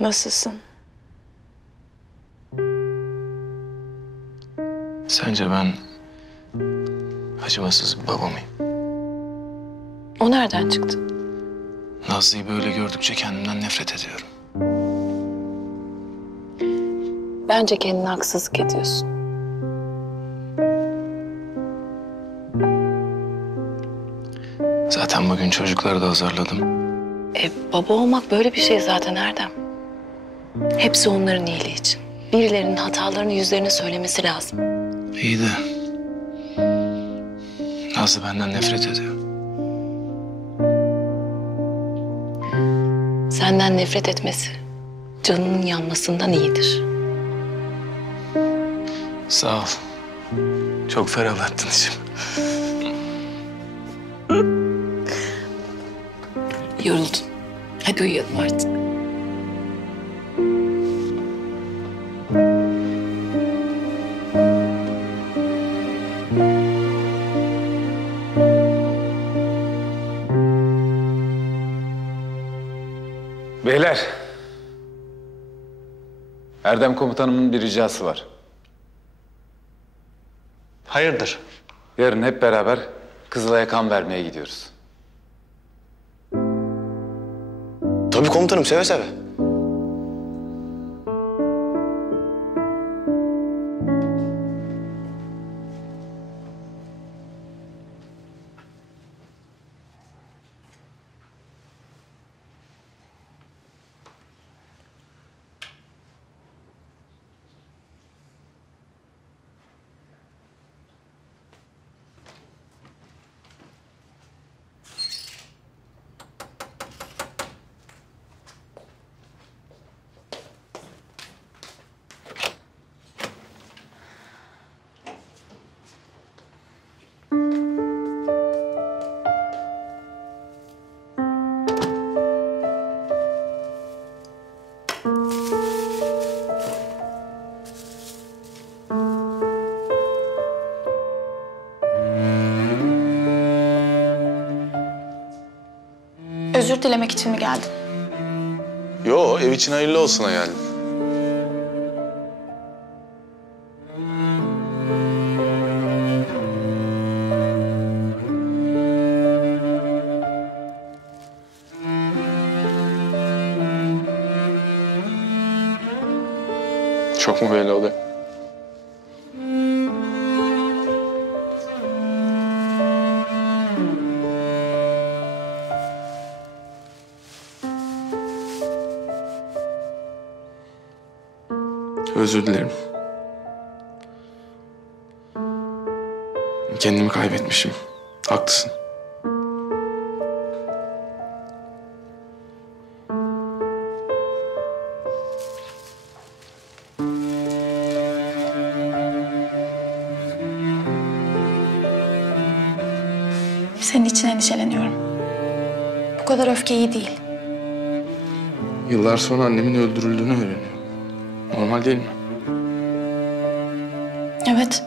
Nasılsın? Sence ben acımasız bir baba mıyım? O nereden çıktı? Nazlı'yı böyle gördükçe kendimden nefret ediyorum. Bence kendine haksızlık ediyorsun. Zaten bugün çocukları da azarladım. Baba olmak böyle bir şey zaten Erdem. Hepsi onların iyiliği için. Birilerinin hatalarını yüzlerine söylemesi lazım. İyi de Nazlı benden nefret ediyor. Senden nefret etmesi canının yanmasından iyidir. Sağ ol. Çok ferahlattın içim. Yoruldun. Hadi uyuyalım artık. Beyler. Erdem komutanımın bir ricası var. Hayırdır? Yarın hep beraber Kızılay'a kan vermeye gidiyoruz. Tabii komutanım, seve seve. Özür dilemek için mi geldin? Yo, ev için hayırlı olsuna geldim. Çok mu belli oluyor? Özür dilerim. Kendimi kaybetmişim. Haklısın. Senin için endişeleniyorum. Bu kadar öfke iyi değil. Yıllar sonra annemin öldürüldüğünü öğreniyorum. Normal değil mi? Evet.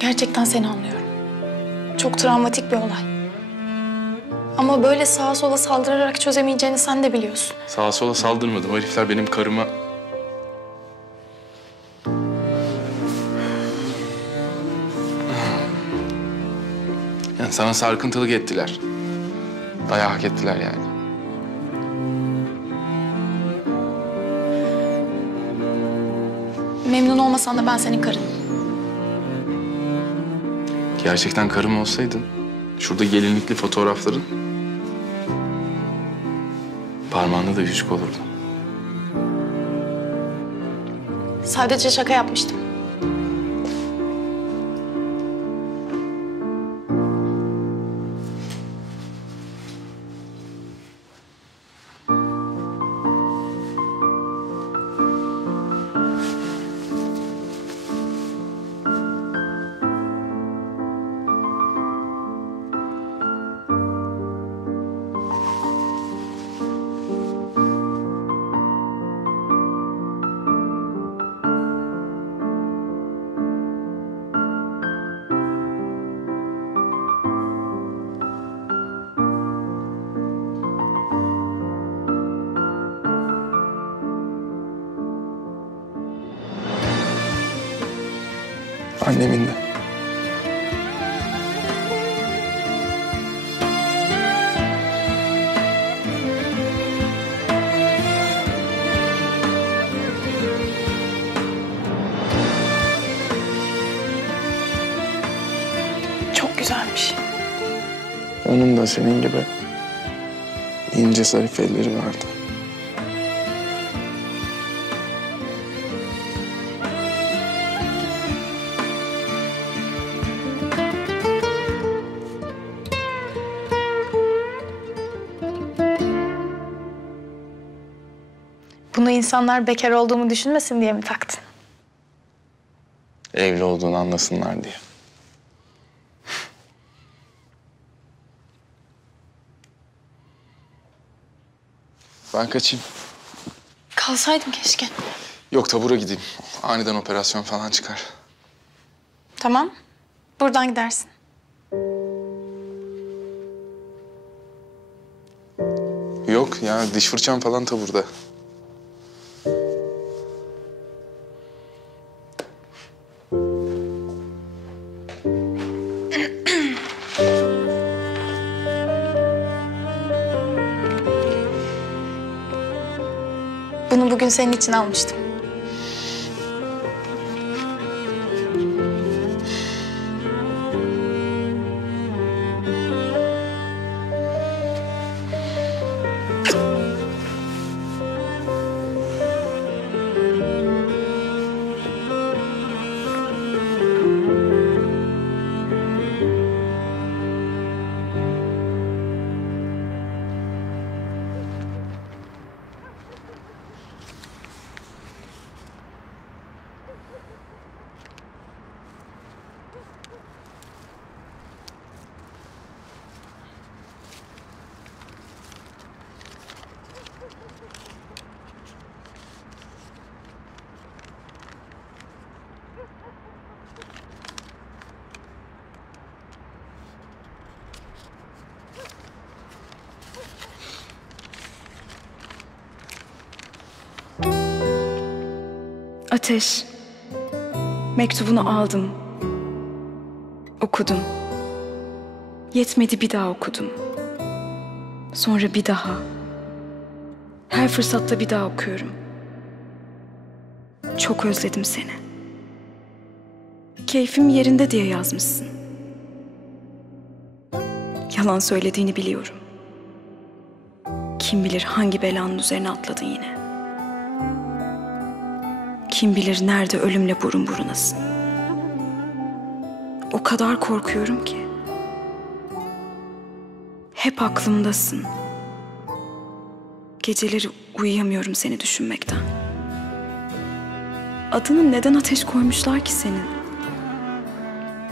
Gerçekten seni anlıyorum. Çok travmatik bir olay. Ama böyle sağa sola saldırarak çözemeyeceğini sen de biliyorsun. Sağa sola saldırmadım. O herifler benim karıma... Yani sana sarkıntılık ettiler. Dayağı hak ettiler yani. Memnun olmasan da ben senin karınım. Gerçekten karım olsaydın, şurada gelinlikli fotoğrafların parmağında da yüzük olurdu. Sadece şaka yapmıştım. Annemin de. Çok güzelmiş. Onun da senin gibi ince zarif elleri vardı. Bunu insanlar bekar olduğumu düşünmesin diye mi taktın? Evli olduğunu anlasınlar diye. Ben kaçayım. Kalsaydın keşke. Yok, tabura gideyim. Aniden operasyon falan çıkar. Tamam. Buradan gidersin. Yok ya, diş fırçam falan taburda. Bunu bugün senin için almıştım. Ateş, mektubunu aldım, okudum. Yetmedi, bir daha okudum. Sonra bir daha. Her fırsatta bir daha okuyorum. Çok özledim seni. Keyfim yerinde diye yazmışsın. Yalan söylediğini biliyorum. Kim bilir hangi belanın üzerine atladın yine. Kim bilir nerede ölümle burun burunasın. O kadar korkuyorum ki. Hep aklımdasın. Geceleri uyuyamıyorum seni düşünmekten. Adını neden Ateş koymuşlar ki senin?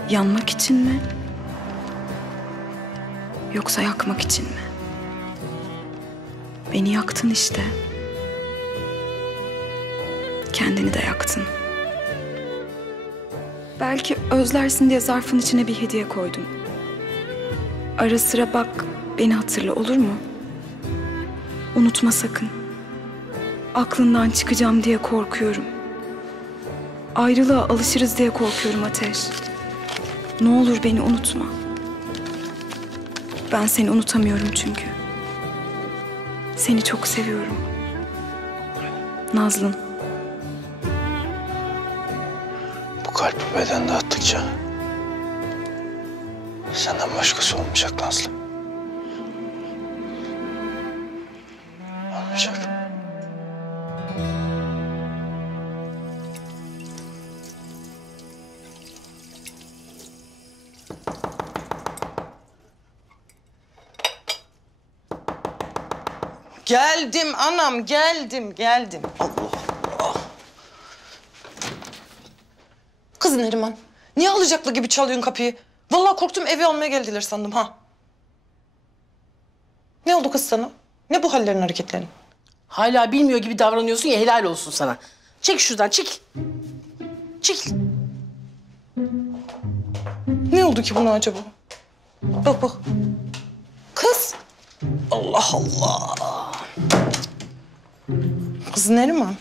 Yanmak için mi? Yoksa yakmak için mi? Beni yaktın işte. Kendini de yaktın. Belki özlersin diye zarfın içine bir hediye koydum. Ara sıra bak, beni hatırla, olur mu? Unutma sakın. Aklından çıkacağım diye korkuyorum. Ayrılığa alışırız diye korkuyorum Ateş. Ne olur beni unutma. Ben seni unutamıyorum çünkü. Seni çok seviyorum. Nazlın. Bu kalbi bedende attıkça senden başkası olmayacak Nazlı. Olmayacak. Geldim anam, geldim. Allah Allah. Kız Neriman, niye alacaklı gibi çalıyorsun kapıyı? Vallahi korktum, evi almaya geldiler sandım ha. Ne oldu kız sana? Ne bu hallerin, hareketlerin? Hala bilmiyor gibi davranıyorsun ya, helal olsun sana. Çek şuradan, çekil. Çekil. Ne oldu ki buna acaba? Bak bak. Kız. Allah Allah. Kız Neriman.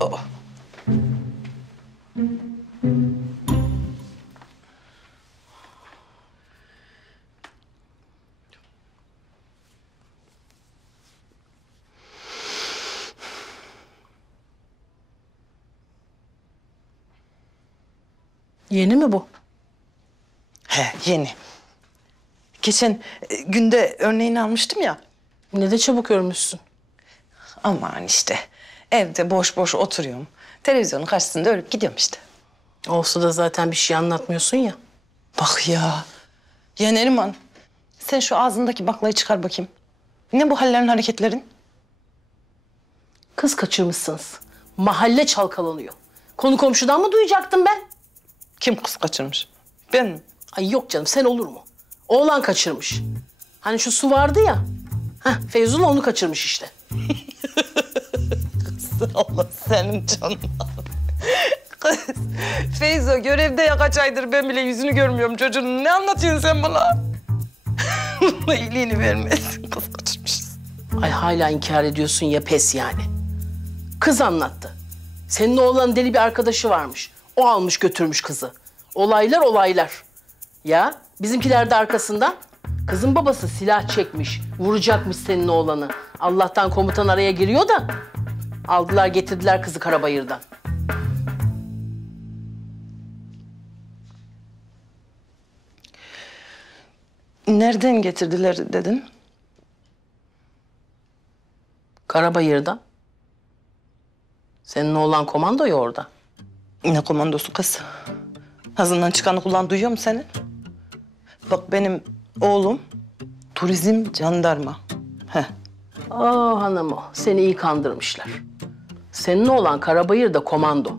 Aa. Yeni mi bu? He, yeni. Geçen günde örneğini almıştım ya. Ne de çabuk örmüşsün. Aman işte evde boş boş oturuyorum. Televizyonun karşısında örüp gidiyorum işte. Olsa da zaten bir şey anlatmıyorsun ya. Bak ya. Ya Neriman, sen şu ağzındaki baklayı çıkar bakayım. Ne bu hallerin, hareketlerin? Kız kaçırmışsınız. Mahalle çalkalanıyor. Konu komşudan mı duyacaktım ben? Kim kız kaçırmış? Ben mi? Ay yok canım, sen olur mu? Oğlan kaçırmış. Hani şu su vardı ya. Feyzullah onu kaçırmış işte. Allah senin canına. Kız, Feyzo görevde ya kaç aydır ben bile yüzünü görmüyorum çocuğun. Ne anlatıyorsun sen bana? Allah iyiliğini vermesin. Kız kaçırmışız. Ay hala inkar ediyorsun ya, pes yani. Kız anlattı. Senin oğlanın deli bir arkadaşı varmış. O almış götürmüş kızı. Olaylar olaylar. Ya bizimkiler de arkasından. Kızın babası silah çekmiş. Vuracakmış senin oğlanı. Allah'tan komutan araya giriyor da. Aldılar getirdiler kızı Karabayır'dan. Nereden getirdiler dedin? Karabayır'dan. Senin oğlan komando ya orada. Ne komandosu kız? Ağzından çıkanı kulağın duyuyor mu senin? Bak benim oğlum turizm jandarma. Heh. Aa hanım o. Seni iyi kandırmışlar. Senin oğlan Karabayır'da komando.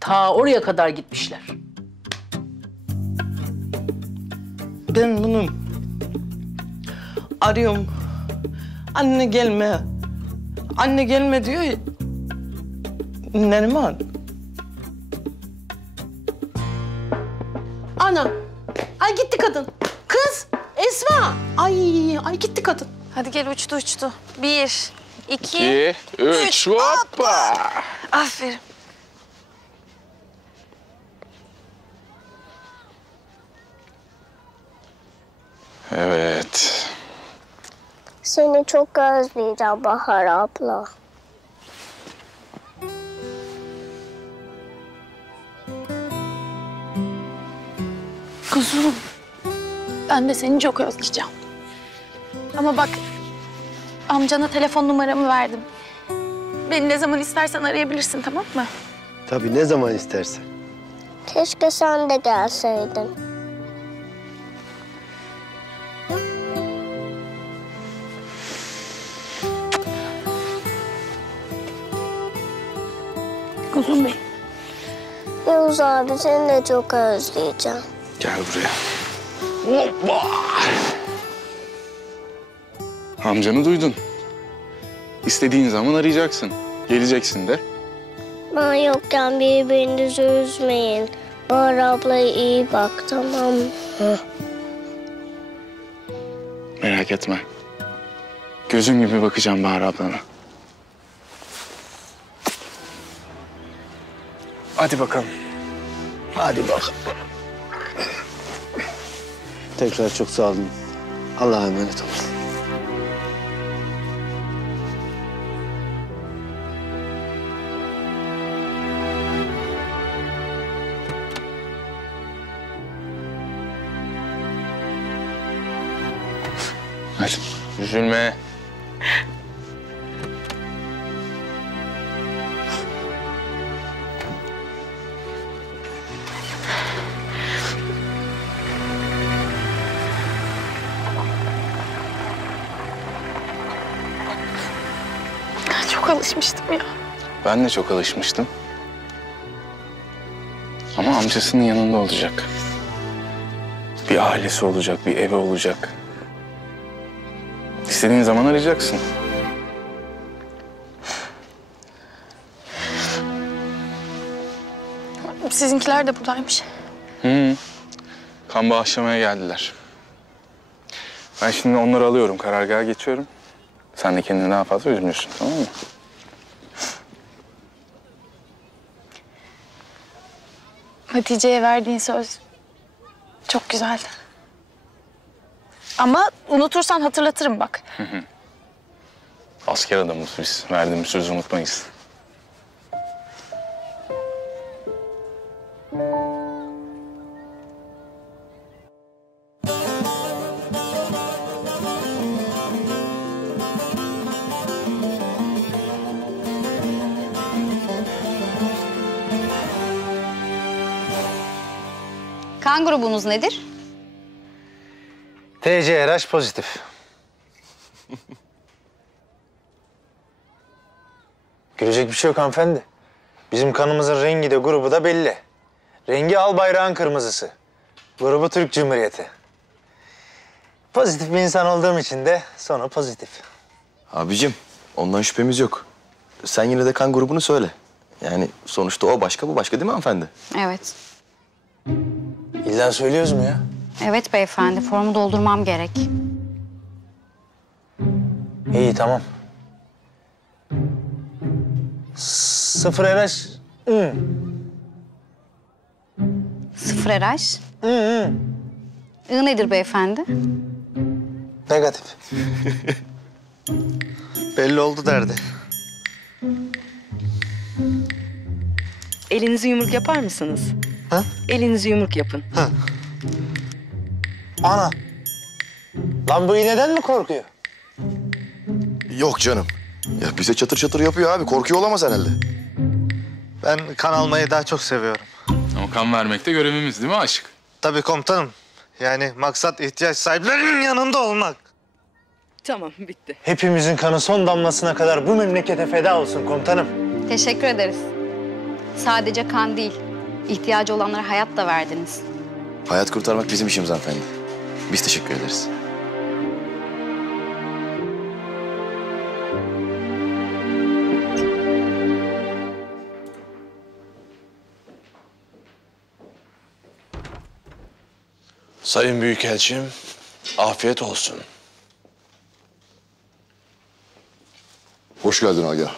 Ta oraya kadar gitmişler. Ben bunu arıyorum. Anne gelme. Anne gelme diyor ya. Neriman. Ana. Ay gitti kadın. Kız. Esma. Ay gitti kadın. Hadi gel, uçtu. 1, 2, 2, 3, hoppa! aferin. Evet. Seni çok özleyeceğim Bahar abla. Kuzum, ben de seni çok özleyeceğim. Ama bak, amcana telefon numaramı verdim. Beni ne zaman istersen arayabilirsin, tamam mı? Tabii ne zaman istersen. Keşke sen de gelseydin. Kuzum Bey. Yavuz abi seni de çok özleyeceğim. Gel buraya. Hoppa! Amcanı duydun. İstediğin zaman arayacaksın. Geleceksin de. Ben yokken birbirinizi üzmeyin. Bahar ablaya iyi bak, tamam mı? Merak etme. Gözüm gibi bakacağım Bahar ablana. Hadi bakalım. Hadi bakalım. Tekrar çok sağ olun. Allah'a emanet olun. Hadi. Üzülme. Çok alışmıştım ya. Ben de çok alışmıştım. Ama amcasının yanında olacak. Bir ailesi olacak, bir evi olacak. İstediğin zaman arayacaksın. Sizinkiler de buradaymış. Kan bağışlamaya geldiler. Ben şimdi onları alıyorum, karargaha geçiyorum. Sen de kendini daha fazla üzmüyorsun, tamam mı? Hatice'ye verdiğin söz çok güzeldi. Ama unutursan hatırlatırım bak. Asker adamız biz. Verdiğimiz sözü unutmayız. Kan grubunuz nedir? TCRH pozitif. Gülecek bir şey yok hanımefendi. Bizim kanımızın rengi de grubu da belli. Rengi al bayrağın kırmızısı. Grubu Türk Cumhuriyeti. Pozitif bir insan olduğum için de sonu pozitif. Abicim, ondan şüphemiz yok. Sen yine de kan grubunu söyle. Yani sonuçta o başka, bu başka değil mi hanımefendi? Evet. İlla söylüyoruz mu ya? Evet beyefendi, formu doldurmam gerek. İyi, tamam. 0 RH. Sıfır RH. I nedir beyefendi? Negatif. Belli oldu derdi. Elinizi yumruk yapar mısınız? Ha? Elinizi yumruk yapın. Ha. Ana. Lan bu iğneden mi korkuyor? Yok canım. Ya bize çatır çatır yapıyor abi. Korkuyor olamaz herhalde. Ben kan almayı daha çok seviyorum. Ama kan vermek de görevimiz değil mi Aşık? Tabii komutanım. Yani maksat ihtiyaç sahiplerinin yanında olmak. Tamam, bitti. Hepimizin kanı son damlasına kadar bu memlekete feda olsun komutanım. Teşekkür ederiz. Sadece kan değil, ihtiyacı olanlara hayat da verdiniz. Hayat kurtarmak bizim işimiz hanımefendi. Biz teşekkür ederiz. Sayın Büyükelçim, afiyet olsun. Hoş geldin Agah.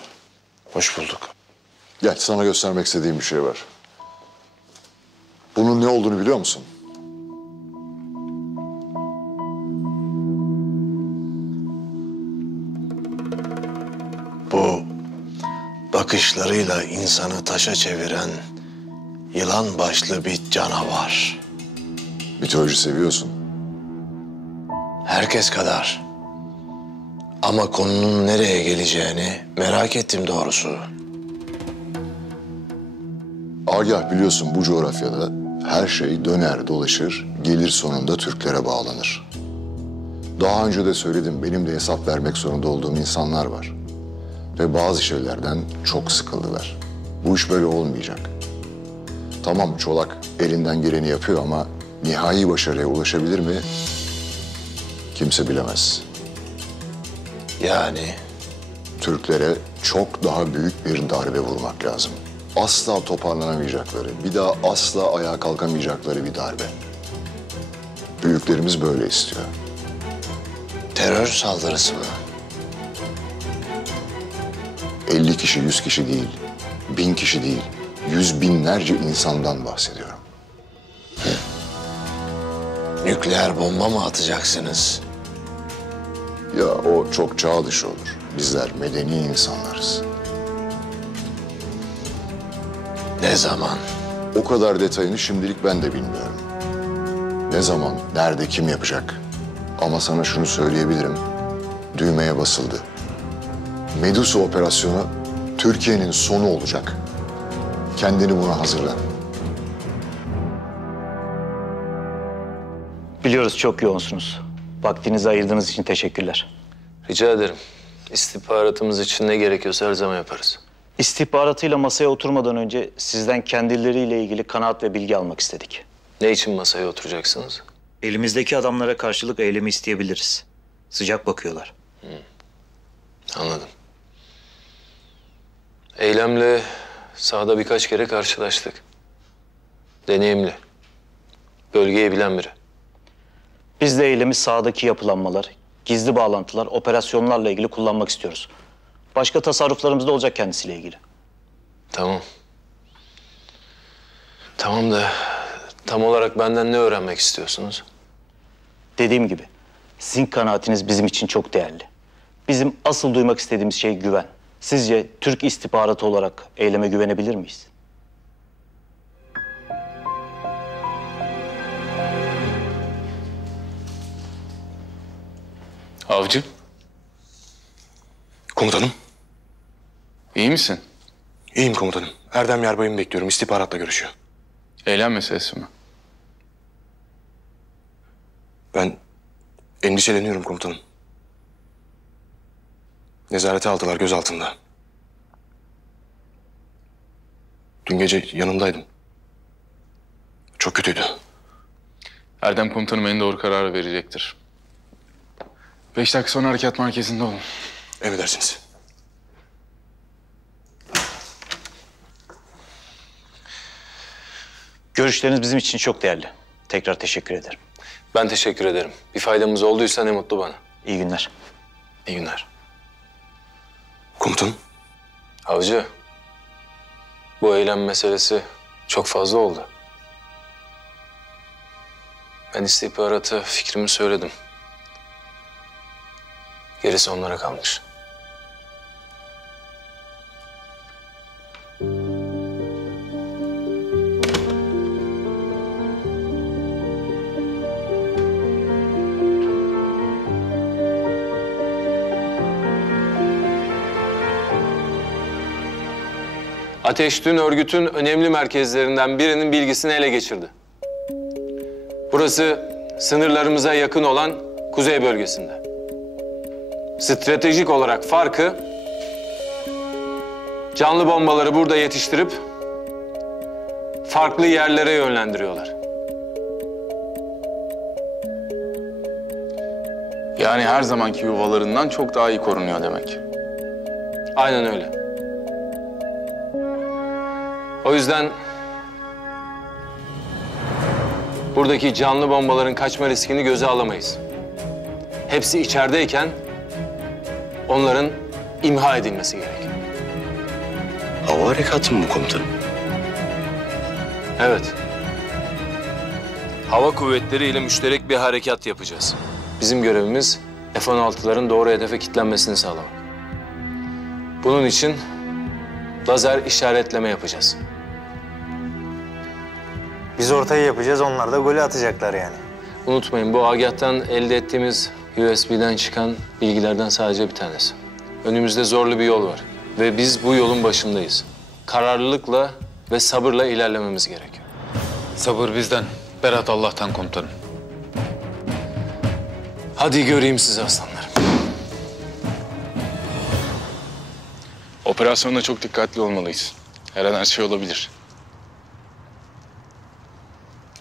Hoş bulduk. Gel, sana göstermek istediğim bir şey var. Bunun ne olduğunu biliyor musun? Bu bakışlarıyla insanı taşa çeviren yılan başlı bir canavar. Mitoloji seviyorsun. Herkes kadar. Ama konunun nereye geleceğini merak ettim doğrusu. Agah, biliyorsun bu coğrafyada her şey döner dolaşır, gelir sonunda Türklere bağlanır. Daha önce de söyledim, benim de hesap vermek zorunda olduğum insanlar var. Ve bazı şeylerden çok sıkıldılar. Bu iş böyle olmayacak. Tamam, Çolak elinden geleni yapıyor ama nihai başarıya ulaşabilir mi? Kimse bilemez. Yani? Türklere çok daha büyük bir darbe vurmak lazım. Asla toparlanamayacakları, bir daha asla ayağa kalkamayacakları bir darbe. Büyüklerimiz böyle istiyor. Terör saldırısı mı? 50 kişi, 100 kişi değil, 1000 kişi değil, yüz binlerce insandan bahsediyorum. Nükleer bomba mı atacaksınız? Ya o çok çağ dışı olur. Bizler medeni insanlarız. Ne zaman? O kadar detayını şimdilik ben de bilmiyorum. Ne zaman, nerede, kim yapacak? Ama sana şunu söyleyebilirim. Düğmeye basıldı. Medusa operasyonu Türkiye'nin sonu olacak. Kendini buna hazırla. Biliyoruz çok yoğunsunuz. Vaktinizi ayırdığınız için teşekkürler. Rica ederim. İstihbaratımız için ne gerekiyorsa her zaman yaparız. İstihbaratıyla masaya oturmadan önce sizden kendileriyle ilgili kanaat ve bilgi almak istedik. Ne için masaya oturacaksınız? Elimizdeki adamlara karşılık eylemi isteyebiliriz. Sıcak bakıyorlar. Anladım. Eylemle sahada birkaç kere karşılaştık. Deneyimli. Bölgeyi bilen biri. Biz de eylemi sahadaki yapılanmalar, gizli bağlantılar, operasyonlarla ilgili kullanmak istiyoruz. Başka tasarruflarımız da olacak kendisiyle ilgili. Tamam. Tamam da tam olarak benden ne öğrenmek istiyorsunuz? Dediğim gibi sizin kanaatiniz bizim için çok değerli. Bizim asıl duymak istediğimiz şey güven. Sizce Türk istihbaratı olarak eyleme güvenebilir miyiz? Avcı. Komutanım. İyi misin? İyiyim komutanım. Erdem Yarbay'ımı bekliyorum. İstihbaratla görüşüyor. Eylem meselesi mi? Ben endişeleniyorum komutanım. Nezarete aldılar gözaltında. Dün gece yanındaydım. Çok kötüydü. Erdem komutanım en doğru kararı verecektir. 5 dakika sonra harekat merkezinde olun. Emredersiniz. Görüşleriniz bizim için çok değerli. Tekrar teşekkür ederim. Ben teşekkür ederim. Bir faydamız olduysa ne mutlu bana. İyi günler. İyi günler. Komutanım. Avcı, bu eylem meselesi çok fazla oldu. Ben istihbarata fikrimi söyledim. Gerisi onlara kalmış. Ateş dün örgütün önemli merkezlerinden birinin bilgisini ele geçirdi. Burası sınırlarımıza yakın olan kuzey bölgesinde. Stratejik olarak farkı, canlı bombaları burada yetiştirip farklı yerlere yönlendiriyorlar. Yani her zamanki yuvalarından çok daha iyi korunuyor demek. Aynen öyle. O yüzden buradaki canlı bombaların kaçma riskini göze alamayız. Hepsi içerideyken onların imha edilmesi gerekiyor. Hava harekatı mı komutanım? Evet. Hava kuvvetleri ile müşterek bir harekat yapacağız. Bizim görevimiz F-16'ların doğru hedefe kilitlenmesini sağlamak. Bunun için lazer işaretleme yapacağız. Biz ortayı yapacağız, onlar da golü atacaklar yani. Unutmayın, bu agahtan elde ettiğimiz USB'den çıkan bilgilerden sadece bir tanesi. Önümüzde zorlu bir yol var ve biz bu yolun başındayız. Kararlılıkla ve sabırla ilerlememiz gerekiyor. Sabır bizden, Berat Allah'tan komutanım. Hadi göreyim sizi aslanlarım. Operasyonda çok dikkatli olmalıyız. Her an her şey olabilir.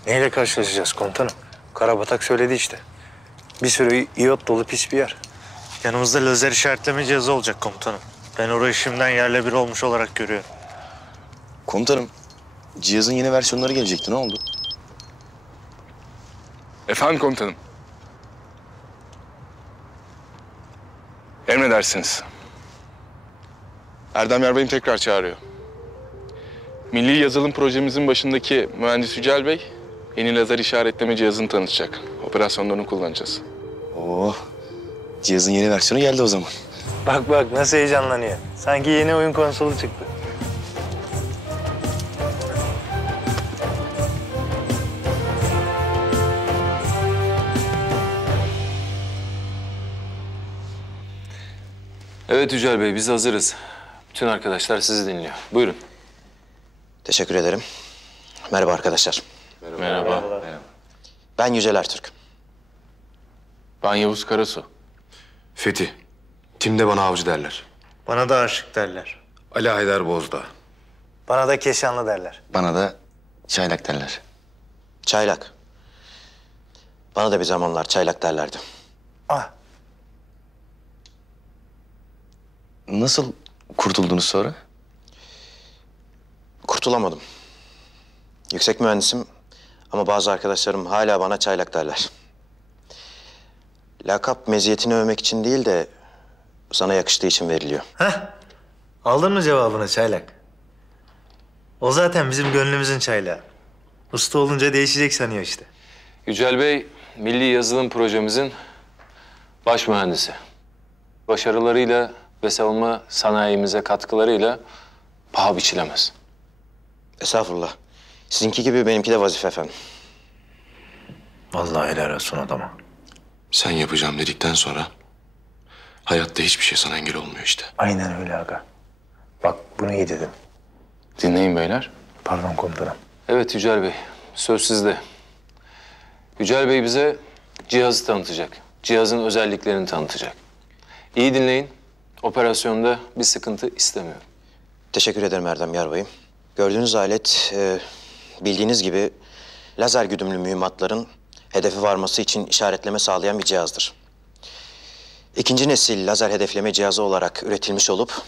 Neyle karşılaşacağız komutanım? Karabatak söyledi işte. Bir sürü iyot dolu pis bir yer. Yanımızda lazer işaretleme cihazı olacak komutanım. Ben orayı şimdiden yerle bir olmuş olarak görüyorum. Komutanım, cihazın yeni versiyonları gelecekti. Ne oldu? Efendim komutanım. Emredersiniz. Erdem Yarbay'ım tekrar çağırıyor. Milli yazılım projemizin başındaki mühendis Yücel Bey yeni lazer işaretleme cihazını tanıtacak. Operasyonda onu kullanacağız. Oo, cihazın yeni versiyonu geldi o zaman. Bak bak nasıl heyecanlanıyor. Sanki yeni oyun konsolu çıktı. Evet Yücel Bey, biz hazırız. Bütün arkadaşlar sizi dinliyor. Buyurun. Teşekkür ederim. Merhaba arkadaşlar. Merhaba. Ben Yücel Ertürk. Ben Yavuz Karasu. Fethi. Tim'de bana avcı derler. Bana da aşık derler. Ali Haydar Bozdağ. Bana da Keşanlı derler. Bana da Çaylak derler. Çaylak. Bana da bir zamanlar çaylak derlerdi. Ah. Nasıl kurtuldunuz sonra? Kurtulamadım. Yüksek mühendisim ama bazı arkadaşlarım hala bana çaylak derler. Lakap meziyetini övmek için değil de sana yakıştığı için veriliyor. Heh. Aldın mı cevabını çaylak? O zaten bizim gönlümüzün çaylağı. Usta olunca değişecek sanıyor işte. Yücel Bey, milli yazılım projemizin baş mühendisi. Başarılarıyla ve savunma sanayimize katkılarıyla paha biçilemez. Estağfurullah. Sizinki gibi benimki de vazife efendim. Vallahi helal olsun adama. Sen yapacağım dedikten sonra hayatta hiçbir şey sana engel olmuyor işte. Aynen öyle aga. Bak bunu iyi dedim. Dinleyin beyler. Pardon komutanım. Evet Yücel Bey, söz sizde. Yücel Bey bize cihazı tanıtacak. Cihazın özelliklerini tanıtacak. İyi dinleyin. Operasyonda bir sıkıntı istemiyorum. Teşekkür ederim Erdem Yarbay'ım. Gördüğünüz alet bildiğiniz gibi lazer güdümlü mühimmatların hedefe varması için işaretleme sağlayan bir cihazdır. İkinci nesil lazer hedefleme cihazı olarak üretilmiş olup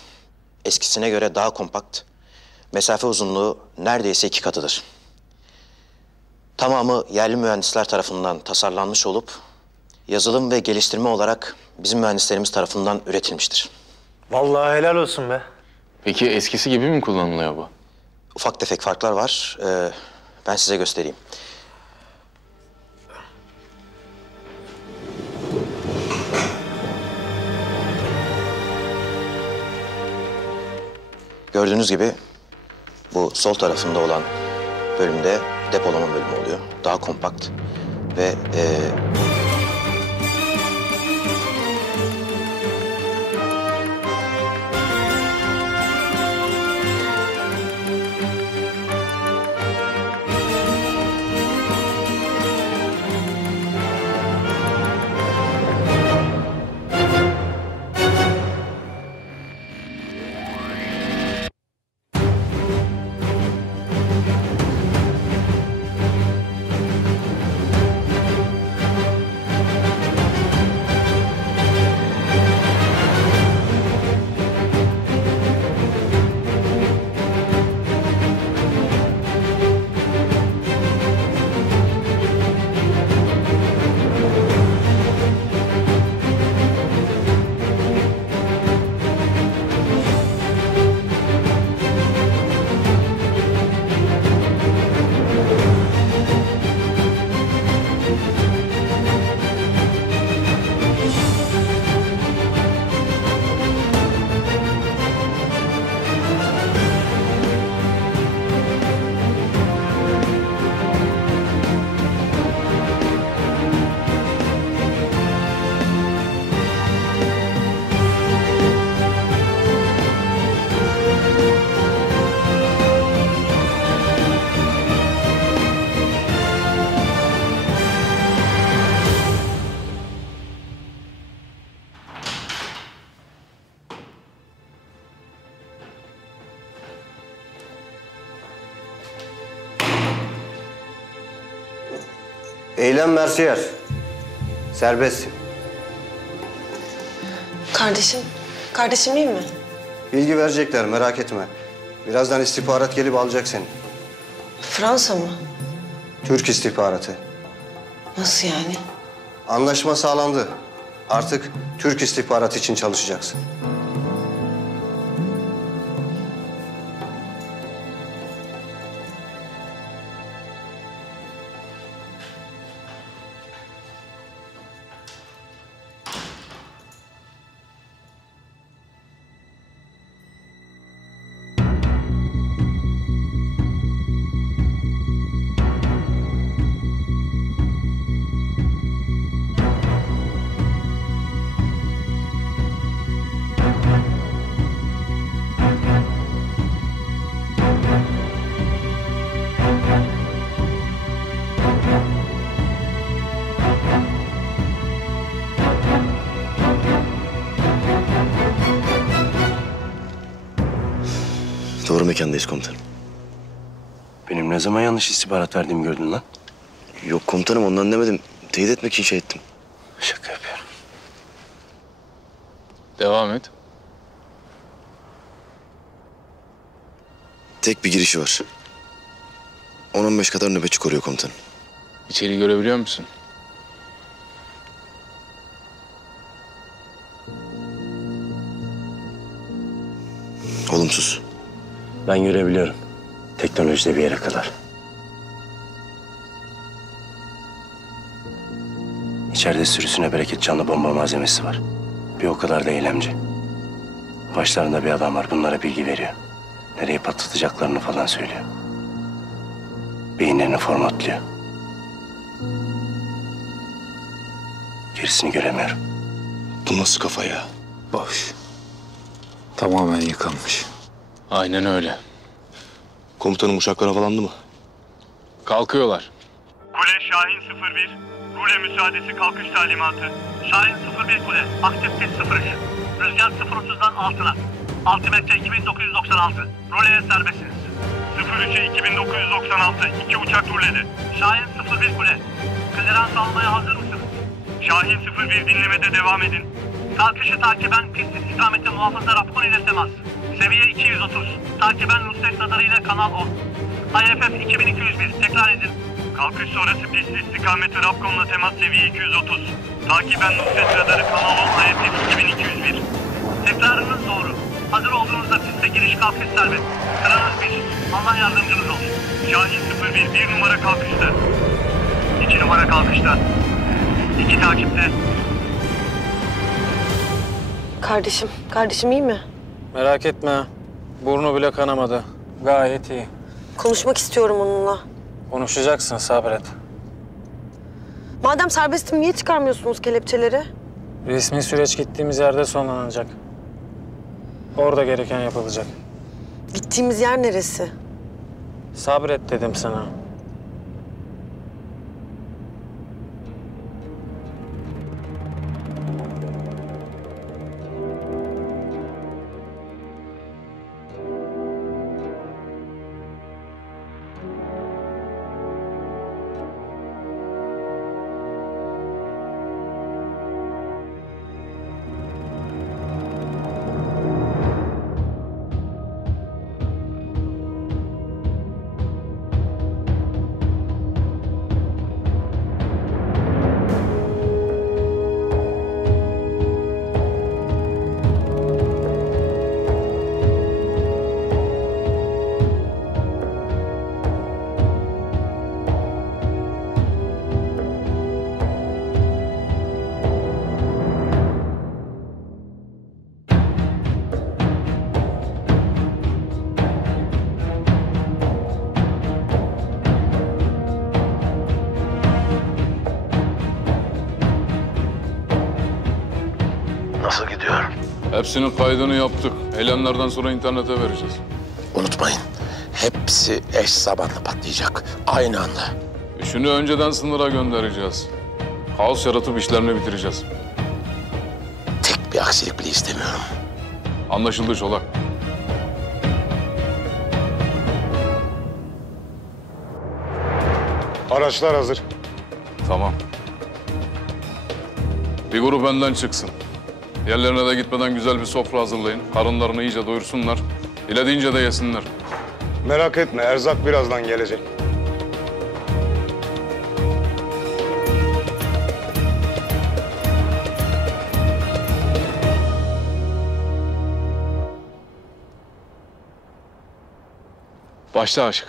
eskisine göre daha kompakt, mesafe uzunluğu neredeyse 2 katıdır. Tamamı yerli mühendisler tarafından tasarlanmış olup yazılım ve geliştirme olarak bizim mühendislerimiz tarafından üretilmiştir. Vallahi helal olsun be. Peki eskisi gibi mi kullanılıyor bu? Ufak tefek farklar var. Ben size göstereyim. Gördüğünüz gibi bu sol tarafında olan bölümde depolama bölümü oluyor. Daha kompakt ve Eylem Mersiyer. Serbestsin. Kardeşim iyi mi? Bilgi verecekler, merak etme. Birazdan istihbarat gelip alacak seni. Fransa mı? Türk istihbaratı. Nasıl yani? Anlaşma sağlandı. Artık Türk istihbaratı için çalışacaksın. Doğru mekandayız komutanım. Benim ne zaman yanlış istihbarat verdiğimi gördün lan? Yok komutanım, ondan demedim. Teyit etmek için şey ettim. Şaka yapıyorum. Devam et. Tek bir girişi var. 10-15 kadar nöbetçi koruyor komutanım. İçeri görebiliyor musun? Olumsuz. Ben görebiliyorum. Teknolojide bir yere kadar. İçeride sürüsüne bereket canlı bomba malzemesi var. Bir o kadar da eylemci. Başlarında bir adam var. Bunlara bilgi veriyor. Nereye patlatacaklarını falan söylüyor. Beyinlerini formatlıyor. Gerisini göremiyorum. Bu nasıl kafa ya? Boş. Tamamen yıkanmış. Aynen öyle. Komutanım uçak havalandı mı? Kalkıyorlar. Kule Şahin 01, Rule müsaadesi kalkış talimatı. Şahin 01 kule. Aktif pist 03. Rüzgar 0.30'dan altına. Altimetre 2996. Rule'ye serbestsiniz. 03'e 2996. 2 uçak rulede. Şahin 01 kule. Klerans almaya hazır mısınız? Şahin 01 dinlemede devam edin. Kalkışı takiben pist istikameti muhafızlar Afkon ile temas. Seviye 230. Takiben Nusret radarı ile kanal 10. IFF 2201. Tekrar edin. Kalkış sonrası pist istikameti Rapcon'la temas seviye 230. Takiben Nusret radarı kanal 10 IFF 2201. Tekrarınız doğru. Hazır olduğunuzda piste giriş kalkış serbest. Sıranız 1. Allah yardımcınız olsun. Şahin 01 1 numara kalkışta. 2 numara kalkışta. 2 takipte. Kardeşim iyi mi? Merak etme. Burnu bile kanamadı. Gayet iyi. Konuşmak istiyorum onunla. Konuşacaksın, sabret. Madem serbestim niye çıkarmıyorsunuz kelepçeleri? Resmi süreç gittiğimiz yerde sonlanacak. Orada gereken yapılacak. Gittiğimiz yer neresi? Sabret dedim sana. Nasıl gidiyor? Hepsinin kaydını yaptık. Eylemlerden sonra internete vereceğiz. Unutmayın, hepsi eş zamanlı patlayacak. Aynı anda. Üçünü önceden sınıra göndereceğiz. Kaos yaratıp işlerini bitireceğiz. Tek bir aksilik bile istemiyorum. Anlaşıldı Çolak. Araçlar hazır. Tamam. Bir grup önden çıksın. Yerlerine de gitmeden güzel bir sofra hazırlayın. Karınlarını iyice doyursunlar. Dilediğince de yesinler. Merak etme, erzak birazdan gelecek. Başla Aşık.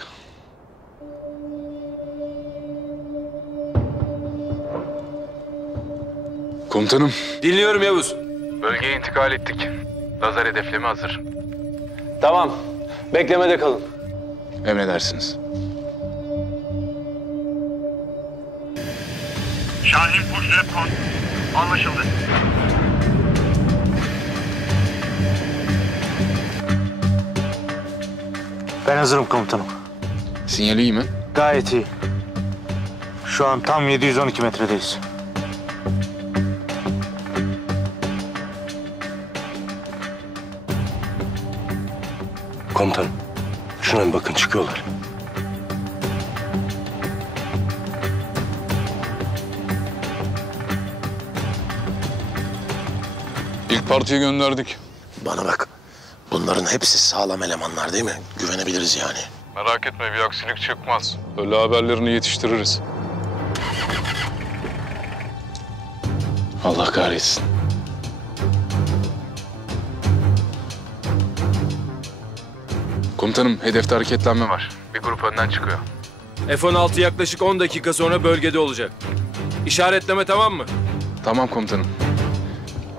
Komutanım. Dinliyorum Yavuz. Bölgeye intikal ettik. Lazer hedefleme hazır. Tamam. Beklemede kalın. Emredersiniz. Şahin push Rapcon. Anlaşıldı. Ben hazırım komutanım. Sinyali iyi mi? Gayet iyi. Şu an tam 712 metredeyiz. Komutanım, şuna bir bakın, çıkıyorlar. İlk partiyi gönderdik. Bana bak, bunların hepsi sağlam elemanlar değil mi? Güvenebiliriz yani. Merak etme, bir aksilik çıkmaz. Öyle haberlerini yetiştiririz. Allah kahretsin. Komutanım, hedefte hareketlenme var. Bir grup önden çıkıyor. F-16 yaklaşık 10 dakika sonra bölgede olacak. İşaretleme tamam mı? Tamam komutanım.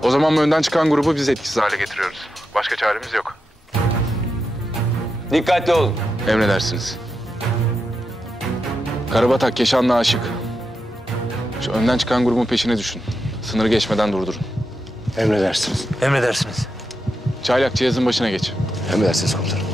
O zaman önden çıkan grubu biz etkisiz hale getiriyoruz. Başka çaremiz yok. Dikkatli olun. Emredersiniz. Karabatak, Keşan'la Aşık. Şu önden çıkan grubun peşine düşün. Sınırı geçmeden durdurun. Emredersiniz. Emredersiniz. Çaylak, cihazın başına geç. Emredersiniz komutanım.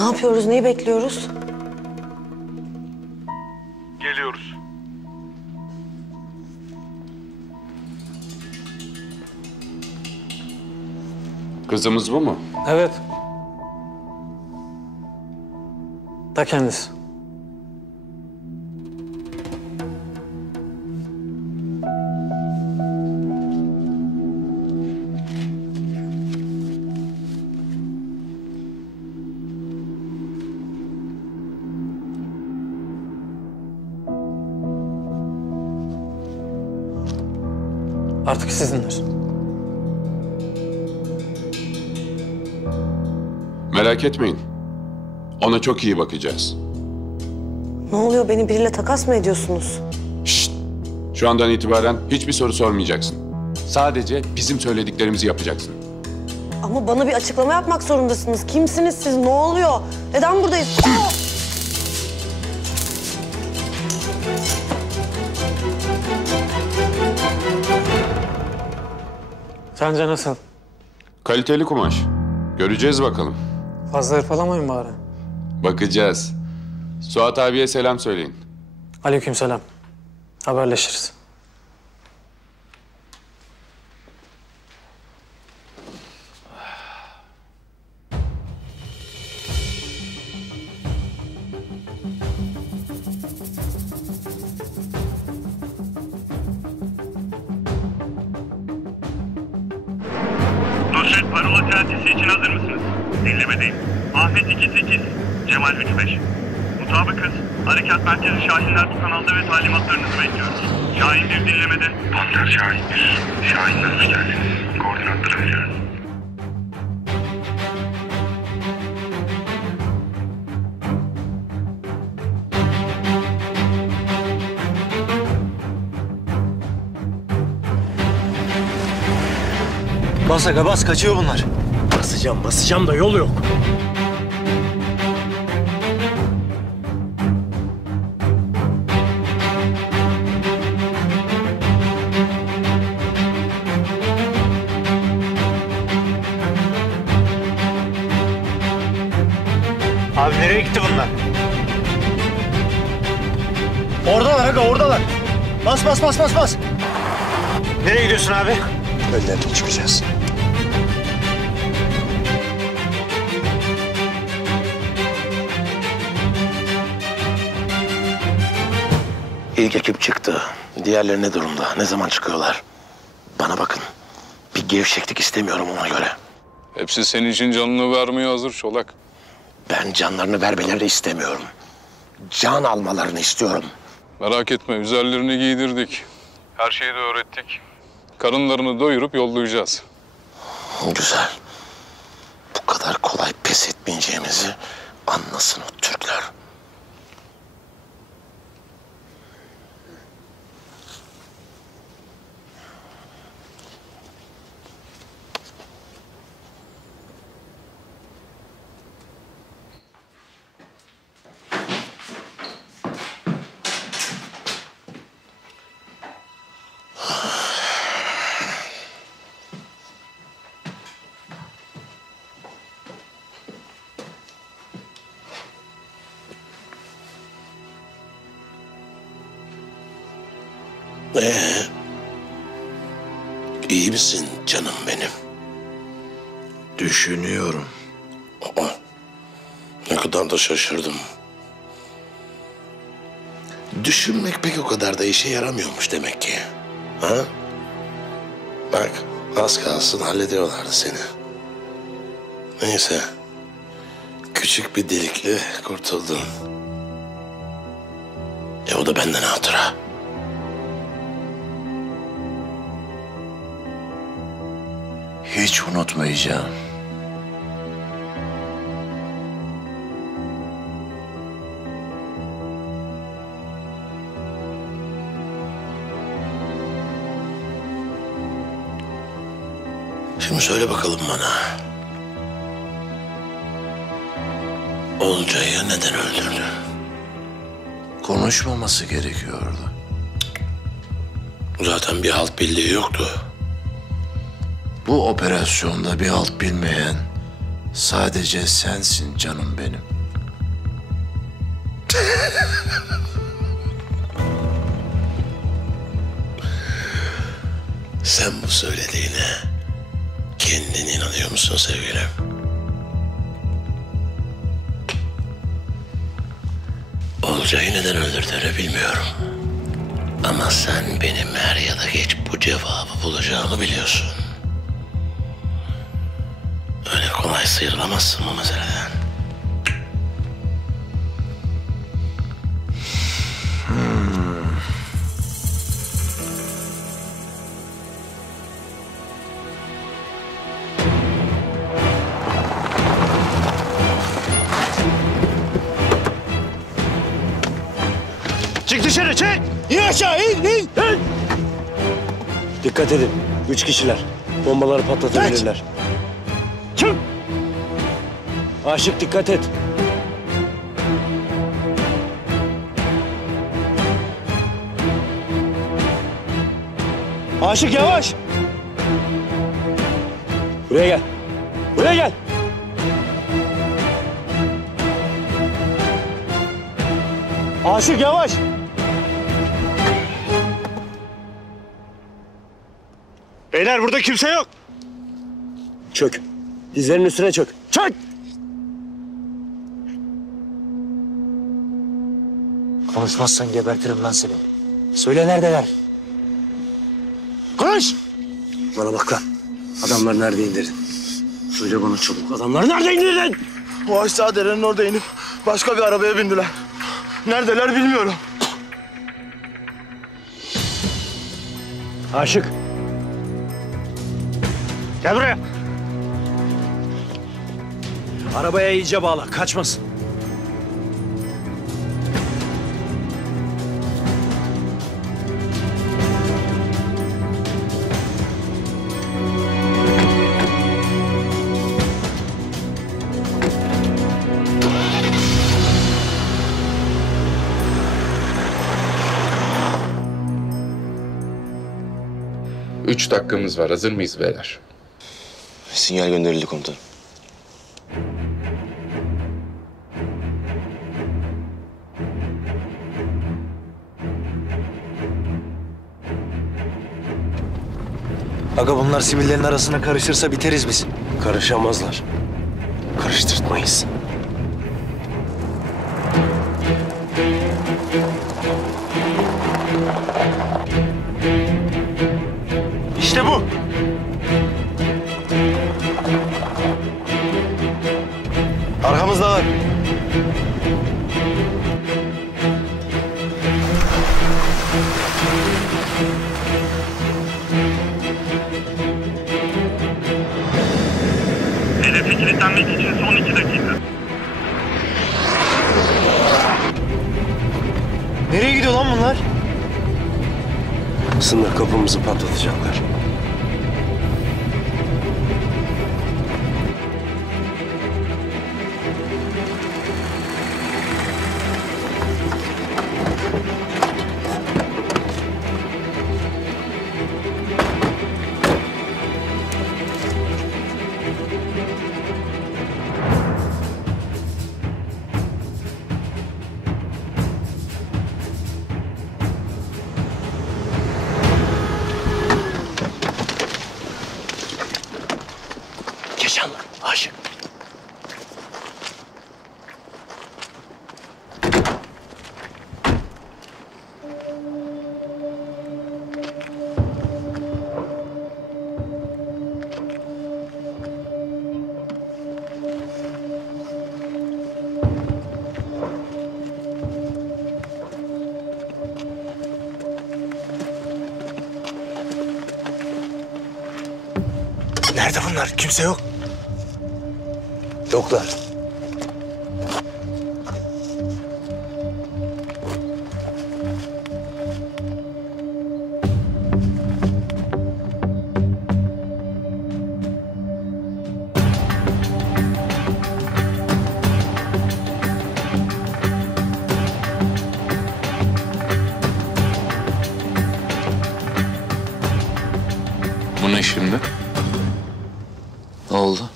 Ne yapıyoruz, neyi bekliyoruz? Geliyoruz. Kızımız bu mu? Evet. Ta kendisi. Artık sizindir. Merak etmeyin. Ona çok iyi bakacağız. Ne oluyor, beni biriyle takas mı ediyorsunuz? Şu andan itibaren hiçbir soru sormayacaksın. Sadece bizim söylediklerimizi yapacaksın. Ama bana bir açıklama yapmak zorundasınız. Kimsiniz siz, ne oluyor? Neden buradayız? Sence nasıl? Kaliteli kumaş. Göreceğiz bakalım. Fazla hırpalamayın bari. Bakacağız. Suat abiye selam söyleyin. Aleykümselam. Haberleşiriz. Nusret parola tercihsi için hazır mısınız? Dinlemedeyim. Ahmet 28, Cemal 35. Mutabıkız. Harekat merkezi Şahinler bu kanalda ve talimatlarınızı bekliyoruz. Şahin 1 dinlemede. Panter Şahin 1. Şahinler hoş geldiniz. Koordinatları veriyorum. Bas aga bas, kaçıyor bunlar. Basacağım da yol yok. Abi nereye gitti bunlar? Oradalar aga, oradalar. Bas. Nereye gidiyorsun abi? Önlerine çıkacağız. İlk ekip çıktı. Diğerleri ne durumda? Ne zaman çıkıyorlar? Bana bakın. Bir gevşeklik istemiyorum ona göre. Hepsi senin için canını vermeye hazır Çolak. Ben canlarını vermelerini istemiyorum. Can almalarını istiyorum. Merak etme, üzerlerini giydirdik. Her şeyi de öğrettik. Karınlarını doyurup yollayacağız. Güzel. Bu kadar kolay pes etmeyeceğimizi anlasın o Türkler. İyi misin canım benim? Düşünüyorum. Aa, ne kadar da şaşırdım. Düşünmek pek o kadar da işe yaramıyormuş demek ki. Ha? Bak, az kalsın hallediyorlardı seni. Neyse. Küçük bir delikle kurtuldun. O da benden hatıra. Hiç unutmayacağım. Şimdi söyle bakalım bana. Olcay'ı neden öldürdü? Konuşmaması gerekiyordu. Zaten bir halt bildiği yoktu. Bu operasyonda bir halt bilmeyen Sadece sensin canım benim. Sen bu söylediğine kendin inanıyor musun sevgilim? Olcay'ı neden öldürdüğünü bilmiyorum. Ama sen benim er ya da geç bu cevabı bulacağımı biliyorsun. Öyle kolay sıyrılamazsın bu meseleden. Çık dışarı, çık! İn aşağı, in! Dikkat edin. 3 kişiler. Bombaları patlatabilirler. Çık! Aşık dikkat et. Aşık yavaş! Buraya gel. Buraya gel. Aşık yavaş! Beyler burada kimse yok. Çök. Dizlerinin üstüne çök. Çök! Konuşmazsan gebertirim lan seni. Söyle neredeler? Konuş! Bana bak lan. Adamları nerede indirdin? Söyle bana çabuk. Adamları nerede indirdin? Bu aşağı derenin orada inip başka bir arabaya bindiler. Neredeler bilmiyorum. Aşık. Gel buraya. Arabaya iyice bağla. Kaçmasın. Üç dakikamız var. Hazır mıyız beyler? Sinyal gönderildi komutanım. Aga bunlar sivillerin arasına karışırsa biteriz biz. Karışamazlar. Karıştırtmayız. İşte bu. Arkamızda var. Hedefe kilitlenmek için son 2 dakika. Nereye gidiyor lan bunlar? Sınır kapımızı patlatacaklar. Yaşan lan Aşık. Nerede bunlar? Kimse yok. Yoklar. Bu ne şimdi? Ne oldu?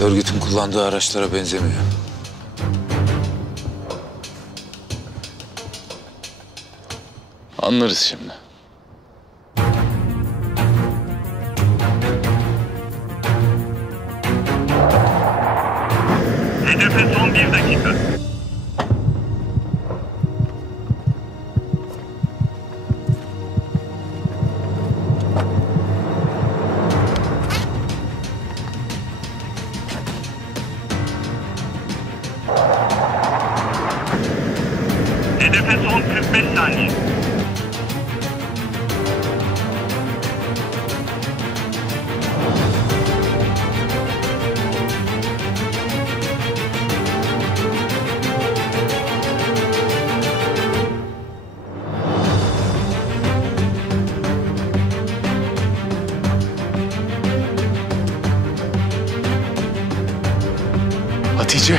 Örgütün kullandığı araçlara benzemiyor. Anlarız şimdi. Hedefe son 1 dakika. Hedefe son 45 saniye. Hatice.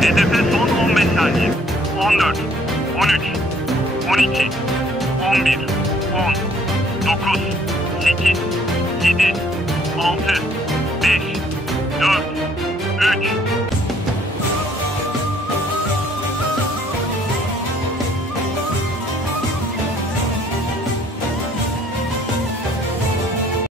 Hedefe son 15 saniye. 14, 13, 12, 11, 10, 9, 8, 7, 6, 5,